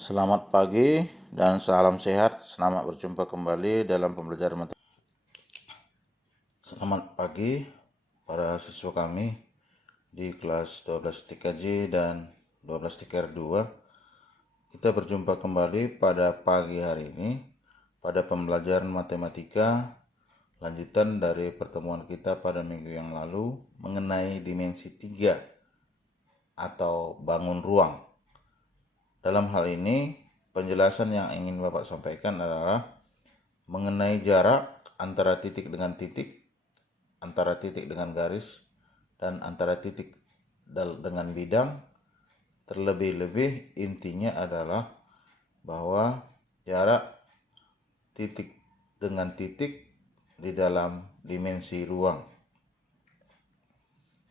Selamat pagi dan salam sehat. Selamat berjumpa kembali dalam pembelajaran matematika. Selamat pagi para siswa kami di kelas 12 TKJ dan 12 TKR 2. Kita berjumpa kembali pada pagi hari ini pada pembelajaran matematika lanjutan dari pertemuan kita pada minggu yang lalu mengenai dimensi 3 atau bangun ruang. Dalam hal ini, penjelasan yang ingin Bapak sampaikan adalah mengenai jarak antara titik dengan titik, antara titik dengan garis, dan antara titik dengan bidang. Terlebih-lebih intinya adalah bahwa jarak titik dengan titik di dalam dimensi ruang.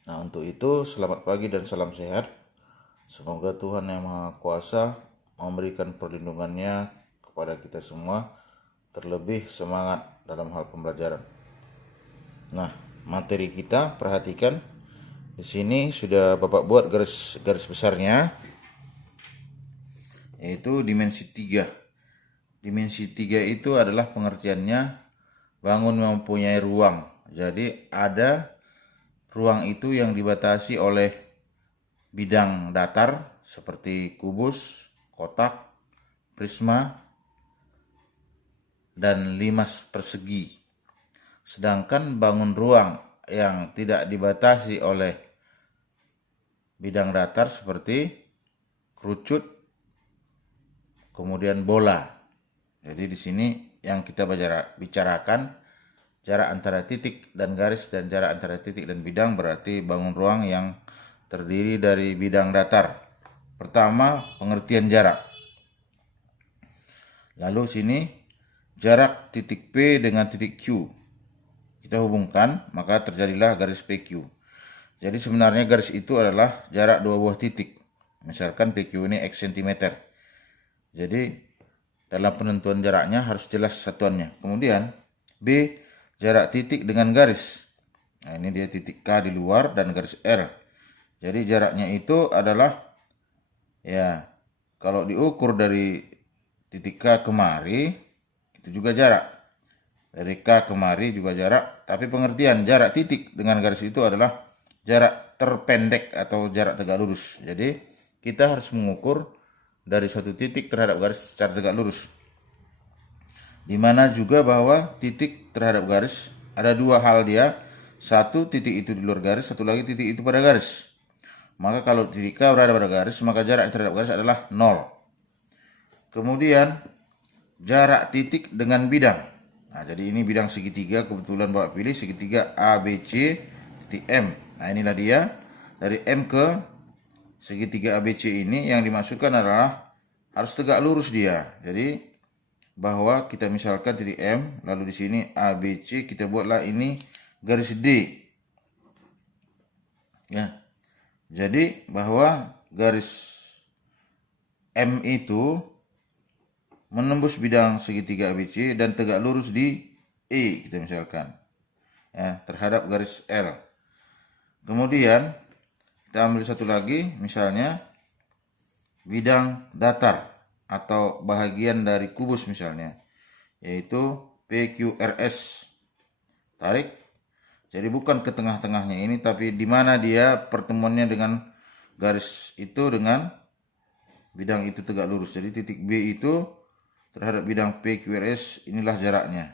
Nah, untuk itu selamat pagi dan salam sehat. Semoga Tuhan Yang Maha Kuasa memberikan perlindungannya kepada kita semua, terlebih semangat dalam hal pembelajaran. Nah, materi kita perhatikan di sini sudah Bapak buat garis besarnya, yaitu dimensi 3. Dimensi 3 itu adalah pengertiannya bangun mempunyai ruang. Jadi ada ruang itu yang dibatasi oleh bidang datar seperti kubus, kotak, prisma, dan limas persegi. Sedangkan bangun ruang yang tidak dibatasi oleh bidang datar seperti kerucut, kemudian bola. Jadi di sini yang kita bicarakan jarak antara titik dan garis dan jarak antara titik dan bidang berarti bangun ruang yang terdiri dari bidang datar. Pertama, pengertian jarak. Lalu sini jarak titik P dengan titik Q. Kita hubungkan, maka terjadilah garis PQ. Jadi sebenarnya garis itu adalah jarak dua buah titik. Misalkan PQ ini X cm. Jadi dalam penentuan jaraknya harus jelas satuannya. Kemudian B, jarak titik dengan garis. Nah, ini dia titik K di luar dan garis R. Jadi jaraknya itu adalah, ya, kalau diukur dari titik K kemari, itu juga jarak. Dari K kemari juga jarak, tapi pengertian jarak titik dengan garis itu adalah jarak terpendek atau jarak tegak lurus. Jadi kita harus mengukur dari suatu titik terhadap garis secara tegak lurus. Dimana juga bahwa titik terhadap garis ada dua hal dia. Satu, titik itu di luar garis, satu lagi titik itu pada garis. Maka kalau titik K berada pada garis, maka jarak terhadap garis adalah 0. Kemudian jarak titik dengan bidang. Nah, jadi ini bidang segitiga, kebetulan Bapak pilih segitiga ABC titik M. Nah, inilah dia. Dari M ke segitiga ABC ini yang dimaksudkan adalah harus tegak lurus dia. Jadi bahwa kita misalkan titik M, lalu di sini ABC, kita buatlah ini garis D. Ya. Jadi bahwa garis M itu menembus bidang segitiga ABC dan tegak lurus di E, kita misalkan, ya, terhadap garis L. Kemudian kita ambil satu lagi, misalnya bidang datar atau bahagian dari kubus misalnya, yaitu PQRS. Tarik. Jadi bukan ke tengah-tengahnya ini, tapi di mana dia pertemuannya dengan garis itu dengan bidang itu tegak lurus. Jadi titik B itu terhadap bidang PQRS, inilah jaraknya.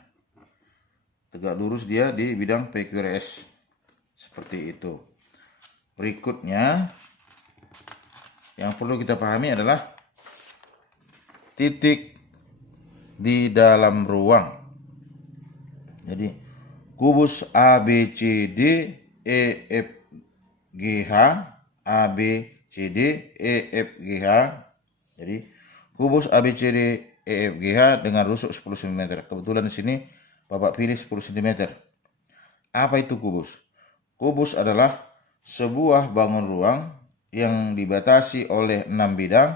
Tegak lurus dia di bidang PQRS. Seperti itu. Berikutnya yang perlu kita pahami adalah titik di dalam ruang. Jadi kubus ABCD EFGH, ABCD EFGH. Jadi kubus ABCD EFGH dengan rusuk 10 cm. Kebetulan di sini Bapak pilih 10 cm. Apa itu kubus? Kubus adalah sebuah bangun ruang yang dibatasi oleh 6 bidang.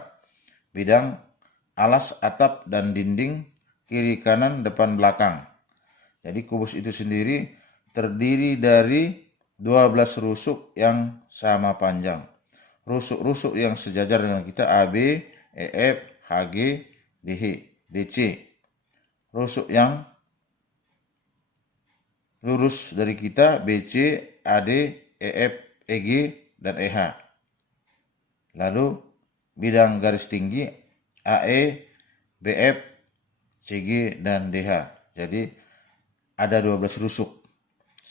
Bidang alas, atap, dan dinding, kiri, kanan, depan, belakang. Jadi kubus itu sendiri terdiri dari 12 rusuk yang sama panjang. Rusuk-rusuk yang sejajar dengan kita AB, EF, HG, DH, DC. Rusuk yang lurus dari kita BC, AD, EF, EG, dan EH. Lalu bidang garis tinggi AE, BF, CG, dan DH. Jadi ada 12 rusuk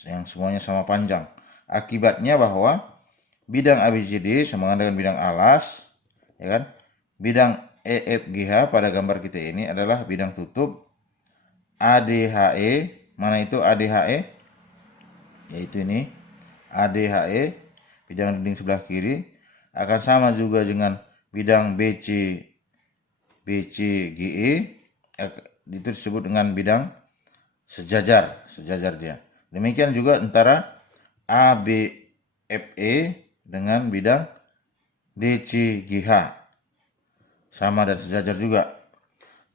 yang semuanya sama panjang. Akibatnya bahwa bidang ABCD sama dengan bidang alas, ya kan? Bidang EFGH pada gambar kita ini adalah bidang tutup. ADHE, mana itu ADHE? Yaitu ini ADHE, bidang dinding sebelah kiri, akan sama juga dengan bidang BCGE, itu disebut dengan bidang sejajar dia. Demikian juga antara ABFE dengan bidang DCGH, sama dan sejajar juga.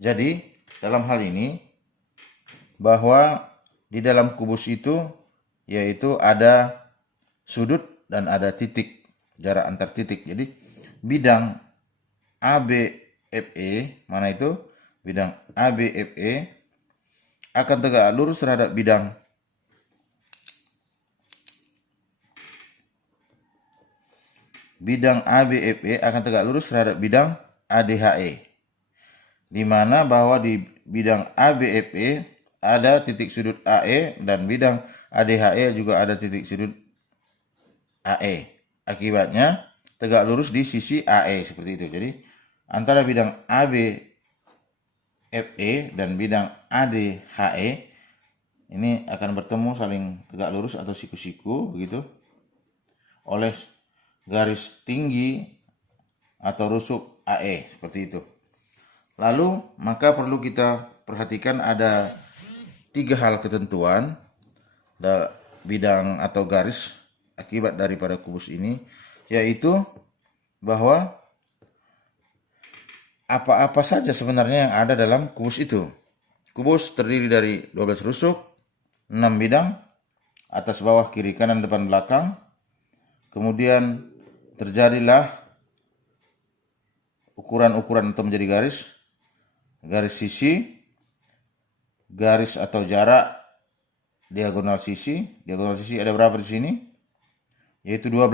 Jadi dalam hal ini bahwa di dalam kubus itu yaitu ada sudut dan ada titik, jarak antar titik. Jadi bidang ABFE, mana itu? Bidang ABFE akan tegak lurus terhadap bidang ABFE akan tegak lurus terhadap bidang ADHE, di mana bahwa di bidang ABFE ada titik sudut AE dan bidang ADHE juga ada titik sudut AE. Akibatnya tegak lurus di sisi AE seperti itu. Jadi antara bidang ABFE dan bidang ADHE ini akan bertemu saling tegak lurus atau siku-siku begitu oleh garis tinggi atau rusuk AE seperti itu. Lalu maka perlu kita perhatikan ada 3 hal ketentuan bidang atau garis akibat daripada kubus ini, yaitu bahwa apa-apa saja sebenarnya yang ada dalam kubus itu. Kubus terdiri dari 12 rusuk, 6 bidang, atas bawah kiri kanan depan belakang. Kemudian terjadilah ukuran-ukuran untuk menjadi garis sisi, garis atau jarak diagonal sisi. Diagonal sisi ada berapa di sini? Yaitu 12.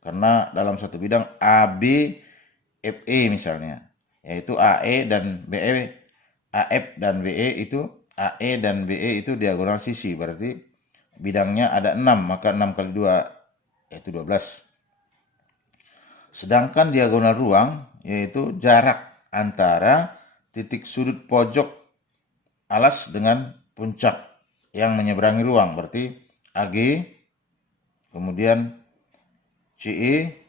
Karena dalam satu bidang ABFE misalnya, yaitu AE dan BE, AF dan BE itu AE dan BE itu diagonal sisi, berarti bidangnya ada 6, maka 6 kali 2 yaitu 12. Sedangkan diagonal ruang yaitu jarak antara titik sudut pojok alas dengan puncak yang menyeberangi ruang, berarti AG, kemudian CE,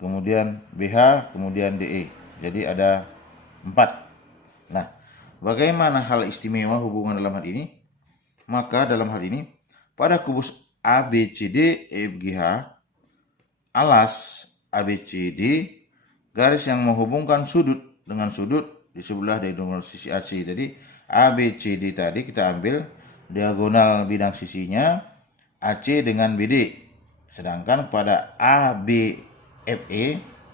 kemudian BH, kemudian DE. Jadi ada 4. Nah, bagaimana hal istimewa hubungan dalam hal ini? Maka dalam hal ini pada kubus ABCD EFGH, alas ABCD, garis yang menghubungkan sudut dengan sudut di sebelah diagonal sisi AC. Jadi ABCD tadi kita ambil diagonal bidang sisinya AC dengan BD. Sedangkan pada ABFE,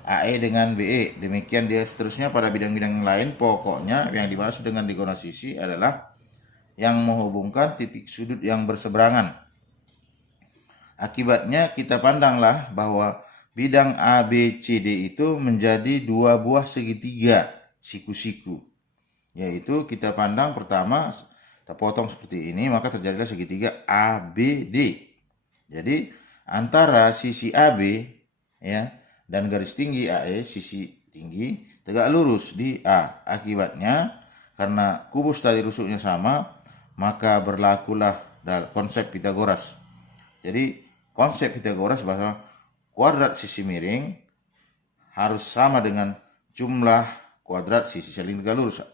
AE dengan BE. Demikian dia seterusnya pada bidang-bidang lain. Pokoknya yang dimaksud dengan diagonal sisi adalah yang menghubungkan titik sudut yang berseberangan. Akibatnya kita pandanglah bahwa bidang ABCD itu menjadi 2 buah segitiga siku-siku. Yaitu kita pandang pertama, kita potong seperti ini, maka terjadilah segitiga ABD. Jadi antara sisi AB ya dan garis tinggi AE, sisi tinggi, tegak lurus di A. Akibatnya karena kubus tadi rusuknya sama, maka berlakulah konsep Pitagoras. Jadi konsep Pitagoras bahwa kuadrat sisi miring harus sama dengan jumlah kuadrat sisi saling tegak lurus.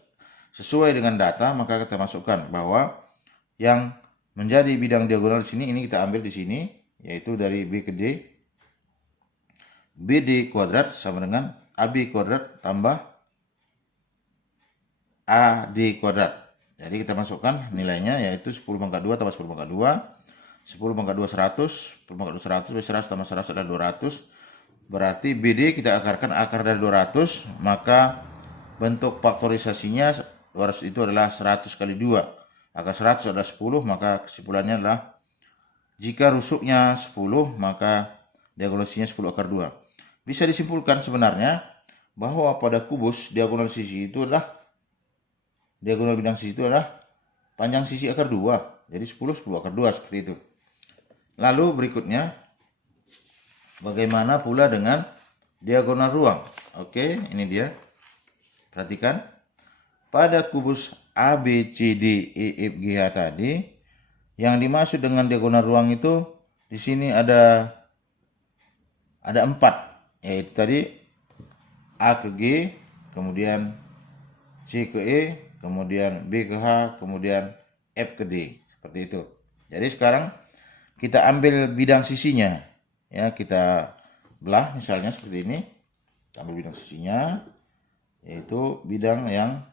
Sesuai dengan data, maka kita masukkan bahwa yang menjadi bidang diagonal di sini, ini kita ambil di sini, yaitu dari B ke D. BD kuadrat sama dengan AB kuadrat tambah AD kuadrat. Jadi kita masukkan nilainya, yaitu 10 pangkat 2 tambah 10 pangkat 2. 10 pangkat 2 100, 10 pangkat 2 100, 100 tambah 100 adalah 200. Berarti BD kita akarkan akar dari 200, maka bentuk faktorisasinya 200 itu adalah 100 kali 2. Akar 100 adalah 10, maka kesimpulannya adalah jika rusuknya 10, maka diagonalisasinya 10 akar 2. Bisa disimpulkan sebenarnya bahwa pada kubus diagonal sisi itu adalah diagonal bidang sisi itu adalah panjang sisi akar 2. Jadi 10 akar 2 seperti itu. Lalu berikutnya bagaimana pula dengan diagonal ruang? Oke, ini dia. Perhatikan. Pada kubus ABCDEFGH tadi, yang dimaksud dengan diagonal ruang itu di sini ada 4, yaitu tadi A ke G, kemudian C ke E, kemudian B ke H, kemudian F ke D, seperti itu. Jadi sekarang kita ambil bidang sisinya, ya kita belah misalnya seperti ini. Kita ambil bidang sisinya, yaitu bidang yang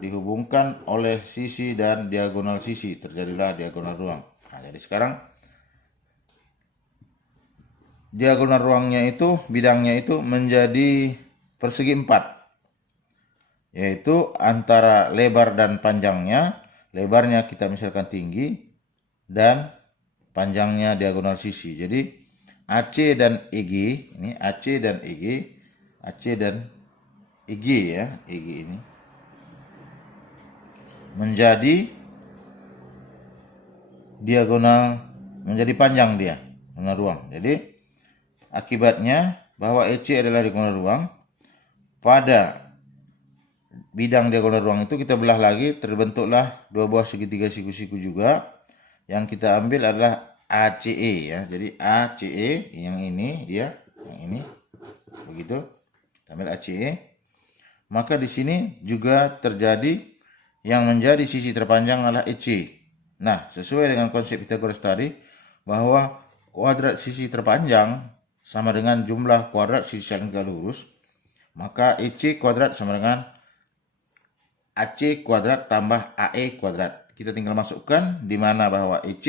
dihubungkan oleh sisi dan diagonal sisi, terjadilah diagonal ruang. Nah, jadi sekarang diagonal ruangnya itu, bidangnya itu menjadi persegi 4, yaitu antara lebar dan panjangnya. Lebarnya kita misalkan tinggi dan panjangnya diagonal sisi. Jadi AC dan EG, ini AC dan EG, AC dan EG ya, EG ini menjadi diagonal, menjadi panjang dia, diagonal ruang. Jadi akibatnya bahwa EC adalah diagonal ruang. Pada bidang diagonal ruang itu kita belah lagi, terbentuklah dua buah segitiga siku-siku juga. Yang kita ambil adalah ACE ya. Jadi ACE yang ini dia, yang ini. Begitu. Kita ambil ACE. Maka di sini juga terjadi yang menjadi sisi terpanjang adalah EC. Nah, sesuai dengan konsep Pythagoras tadi, bahwa kuadrat sisi terpanjang sama dengan jumlah kuadrat sisi saling lurus, maka EC kuadrat sama dengan AC kuadrat tambah AE kuadrat. Kita tinggal masukkan di mana bahwa EC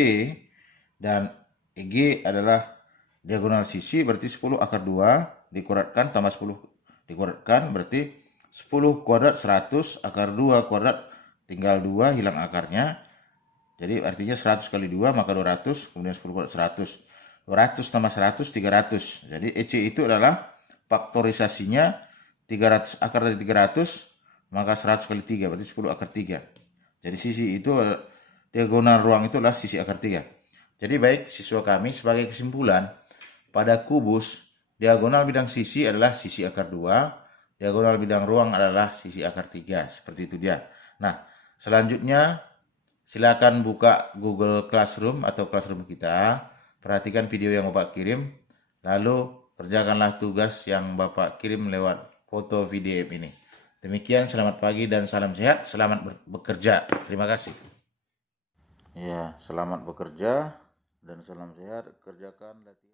dan EG adalah diagonal sisi, berarti 10 akar 2 dikuadratkan tambah 10 dikuadratkan, berarti 10 kuadrat 100, akar 2 kuadrat tinggal 2, hilang akarnya. Jadi artinya 100 kali 2 maka 200, kemudian 10 kuadrat 100. 200 tambah 100, 300. Jadi EC itu adalah faktorisasinya 300, akar dari 300, maka 100 kali 3, berarti 10 akar 3. Jadi sisi itu, diagonal ruang itu adalah sisi akar 3. Jadi baik siswa kami, sebagai kesimpulan, pada kubus, diagonal bidang sisi adalah sisi akar 2, diagonal bidang ruang adalah sisi akar 3. Seperti itu dia. Nah, selanjutnya silakan buka Google Classroom atau Classroom kita, perhatikan video yang Bapak kirim, lalu kerjakanlah tugas yang Bapak kirim lewat foto video ini. Demikian, selamat pagi dan salam sehat, selamat bekerja. Terima kasih. Ya, selamat bekerja dan salam sehat. Kerjakan latihan.